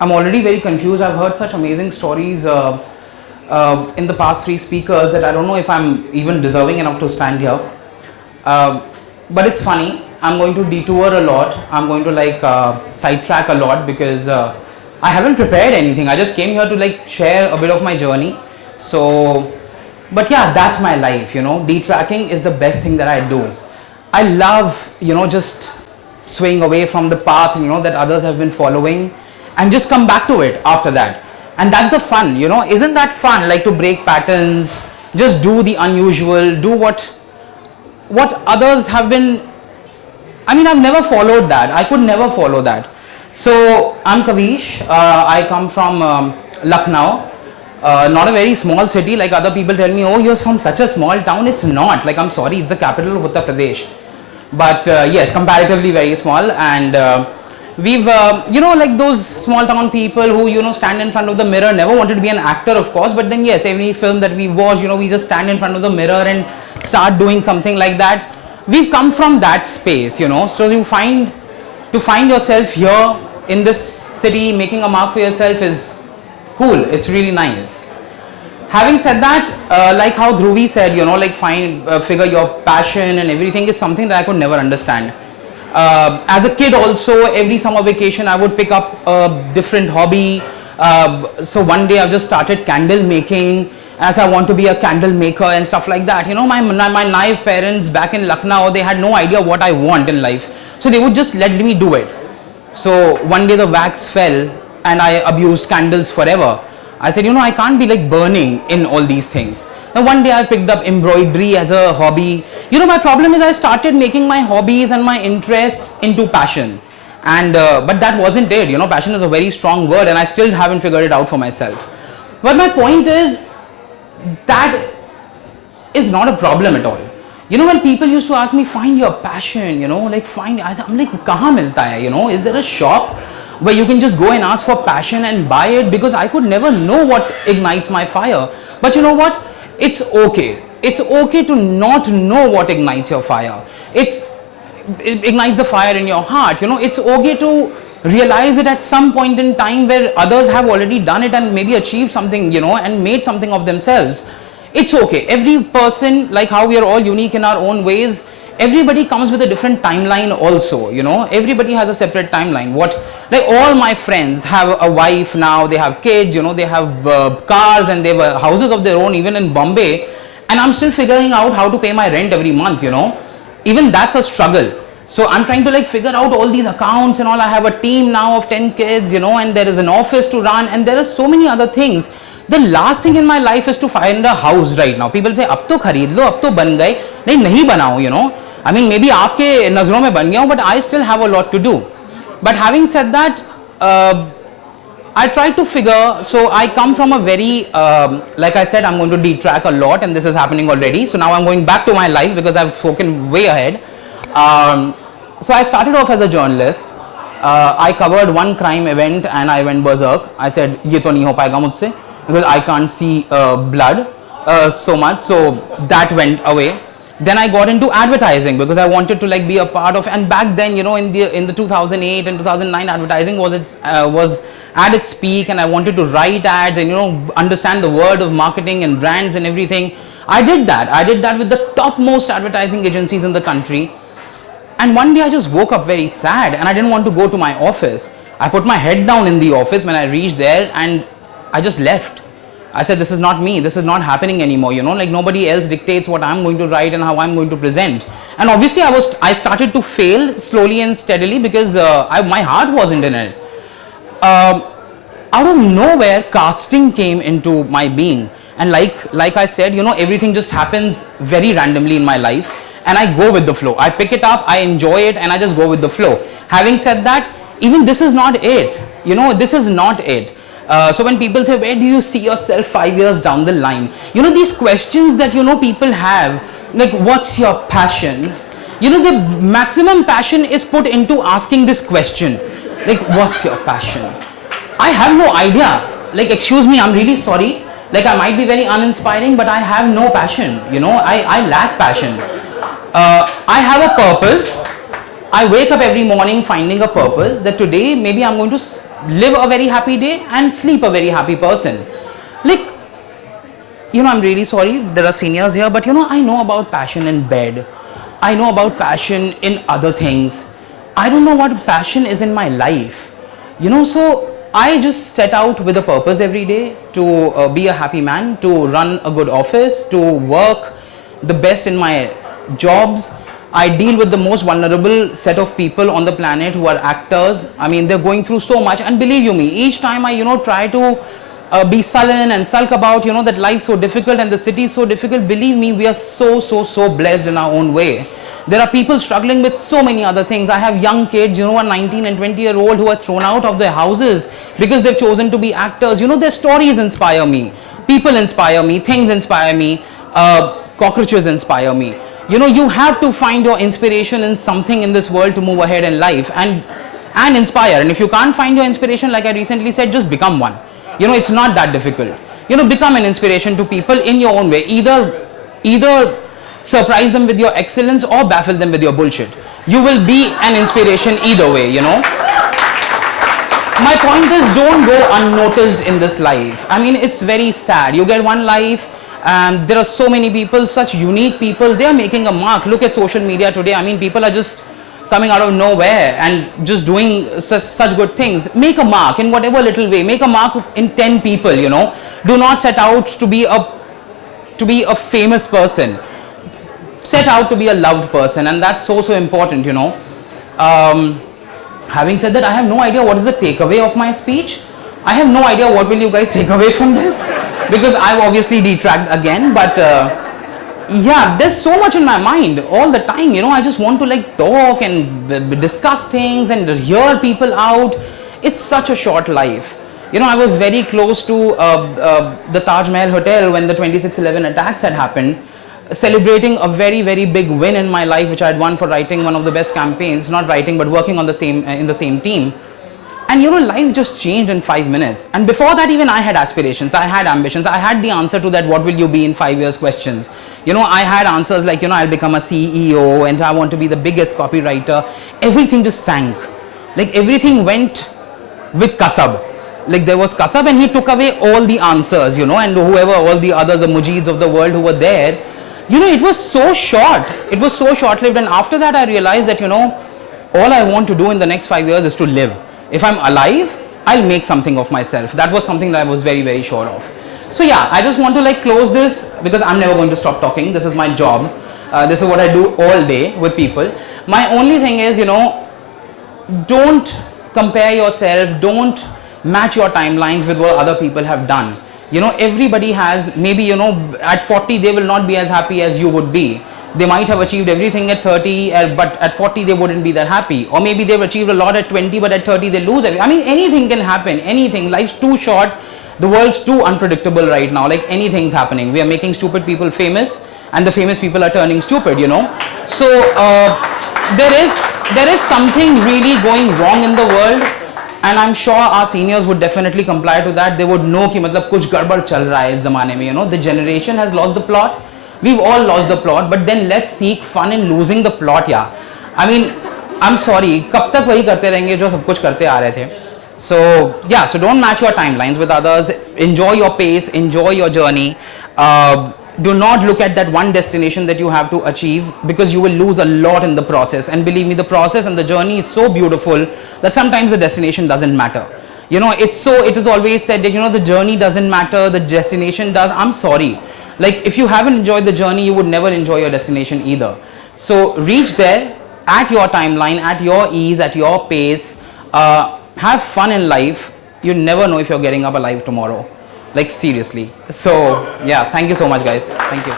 I'm already very confused. I've heard such amazing stories in the past three speakers that I don't know if I'm even deserving enough to stand here. But it's funny. I'm going to detour a lot. I'm going to sidetrack a lot because I haven't prepared anything. I just came here to share a bit of my journey. So, but yeah, that's my life. Detracking is the best thing that I do. I love just swaying away from the path that others have been following and just come back to it after that. And that's the fun, isn't that fun? Like to break patterns, just do the unusual, do what others have been. I've never followed that. I could never follow that. So I'm Kavish. I come from Lucknow, not a very small city. Like other people tell me, oh, you're from such a small town. It's not. I'm sorry, it's the capital of Uttar Pradesh. But yes, comparatively very small. And we've those small town people who stand in front of the mirror, never wanted to be an actor, of course, but then yes, every film that we watch, we just stand in front of the mirror and start doing something like that. We've come from that space, so to find yourself here in this city, making a mark for yourself is cool. It's really nice. Having said that, like how Dhruvi said, figure your passion and everything is something that I could never understand. As a kid also, every summer vacation I would pick up a different hobby. So one day I've just started candle making, as I want to be a candle maker and stuff like that. My naive parents back in Lucknow, they had no idea what I want in life. So they would just let me do it. So one day the wax fell and I abused candles forever. I said, I can't be burning in all these things. Now one day I picked up embroidery as a hobby. My problem is I started making my hobbies and my interests into passion. And but that wasn't it. Passion is a very strong word and I still haven't figured it out for myself. But my point is, that is not a problem at all. When people used to ask me, find your passion, I'm like, kahan milta hai, is there a shop where you can just go and ask for passion and buy it? Because I could never know what ignites my fire. But you know what? It's okay. It's okay to not know what ignites your fire. It ignites the fire in your heart. It's okay to realize it at some point in time where others have already done it and maybe achieved something, and made something of themselves. It's okay. Every person, like how we are all unique in our own ways, everybody comes with a different timeline also, everybody has a separate timeline. All my friends have a wife now, they have kids, they have cars and they have houses of their own, even in Bombay, and I'm still figuring out how to pay my rent every month, even that's a struggle. So I'm trying to figure out all these accounts and all. I have a team now of 10 kids, and there is an office to run and there are so many other things. The last thing in my life is to find a house right now. People say, ab to khareed lo, ab to ban gaye. Nahi banao, maybe aapke nazron mein ban gaya hu, but I still have a lot to do. But having said that, I try to figure, so I come from a very, like I said, I'm going to detrack a lot and this is happening already. So now I'm going back to my life because I've spoken way ahead. So I started off as a journalist. I covered one crime event and I went berserk. I said, ye to nahi ho payega mujhse, because I can't see blood so much. So that went away. Then I got into advertising because I wanted to be a part of, and back then, in the 2008 and 2009, advertising was at its peak, and I wanted to write ads and understand the word of marketing and brands and everything. I did that with the topmost advertising agencies in the country. And one day I just woke up very sad and I didn't want to go to my office. I put my head down in the office when I reached there and I just left. I said, this is not me, this is not happening anymore, nobody else dictates what I'm going to write and how I'm going to present. And obviously I started to fail slowly and steadily because my heart wasn't in it. Out of nowhere, casting came into my being. And like I said, everything just happens very randomly in my life. And I go with the flow. I pick it up, I enjoy it, and I just go with the flow. Having said that, even this is not it. This is not it. So when people say, where do you see yourself 5 years down the line? These questions that, people have, what's your passion? The maximum passion is put into asking this question. What's your passion? I have no idea. Excuse me, I'm really sorry. I might be very uninspiring, but I have no passion. I lack passion. I have a purpose. I wake up every morning finding a purpose that today maybe I'm going to live a very happy day and sleep a very happy person. Like, I'm really sorry, there are seniors here, but I know about passion in bed. I know about passion in other things. I don't know what passion is in my life. So I just set out with a purpose every day to be a happy man, to run a good office, to work the best in my jobs. I deal with the most vulnerable set of people on the planet who are actors. I mean, they're going through so much, and believe you me, each time I, try to be sullen and sulk about, that life's so difficult and the city is so difficult. Believe me, we are so blessed in our own way. There are people struggling with so many other things. I have young kids, a 19 and 20-year-old who are thrown out of their houses because they've chosen to be actors. Their stories inspire me. People inspire me. Things inspire me. Cockroaches inspire me. You have to find your inspiration in something in this world to move ahead in life and inspire. And if you can't find your inspiration, like I recently said, just become one. It's not that difficult. Become an inspiration to people in your own way. Either surprise them with your excellence or baffle them with your bullshit. You will be an inspiration either way, My point is, don't go unnoticed in this life. I mean, it's very sad. You get one life. There are so many people, such unique people. They are making a mark. Look at social media today. I mean, people are just coming out of nowhere and just doing such good things. Make a mark in whatever little way. Make a mark in 10 people, Do not set out to be a famous person. Set out to be a loved person, and that's so important, Having said that, I have no idea what is the takeaway of my speech. I have no idea what will you guys take away from this, because I've obviously detracked again, but yeah, there's so much in my mind all the time, I just want to talk and discuss things and hear people out. It's such a short life. I was very close to the Taj Mahal Hotel when the 26/11 attacks had happened, celebrating a very big win in my life, which I had won for writing one of the best campaigns, not writing but working on the same in the same team. And life just changed in 5 minutes. And before that, even I had aspirations, I had ambitions, I had the answer to that what will you be in 5 years questions. I had answers like, I'll become a CEO and I want to be the biggest copywriter. Everything just sank. Everything went with Kasab. There was Kasab and he took away all the answers, and whoever, all the other, the Mujeeds of the world who were there, it was so short. It was so short-lived. And after that, I realized that, all I want to do in the next 5 years is to live. If I'm alive, I'll make something of myself. That was something that I was very sure of. So yeah, I just want to close this because I'm never going to stop talking. This is my job. This is what I do all day with people. My only thing is, don't compare yourself. Don't match your timelines with what other people have done. Everybody has, maybe, at 40, they will not be as happy as you would be. They might have achieved everything at 30, but at 40 they wouldn't be that happy. Or maybe they've achieved a lot at 20, but at 30 they lose everything. I mean, anything can happen, anything. Life's too short. The world's too unpredictable right now. Anything's happening. We are making stupid people famous, and the famous people are turning stupid, So, there is something really going wrong in the world, and I'm sure our seniors would definitely comply to that. They would know कि मतलब कुछ गड़बड़ चल रहा है इस ज़माने में, The generation has lost the plot. We've all lost the plot, but then let's seek fun in losing the plot, yeah. I mean, I'm sorry, कब तक वही करते रहेंगे जो सब कुछ करते आ रहे थे. So yeah, so don't match your timelines with others. Enjoy your pace, enjoy your journey. Do not look at that one destination that you have to achieve, because you will lose a lot in the process. And believe me, the process and the journey is so beautiful that sometimes the destination doesn't matter. It is always said that, the journey doesn't matter, the destination does. I'm sorry. If you haven't enjoyed the journey, you would never enjoy your destination either. So reach there at your timeline, at your ease, at your pace. Have fun in life. You never know if you're getting up alive tomorrow. Seriously. So yeah, thank you so much, guys. Thank you.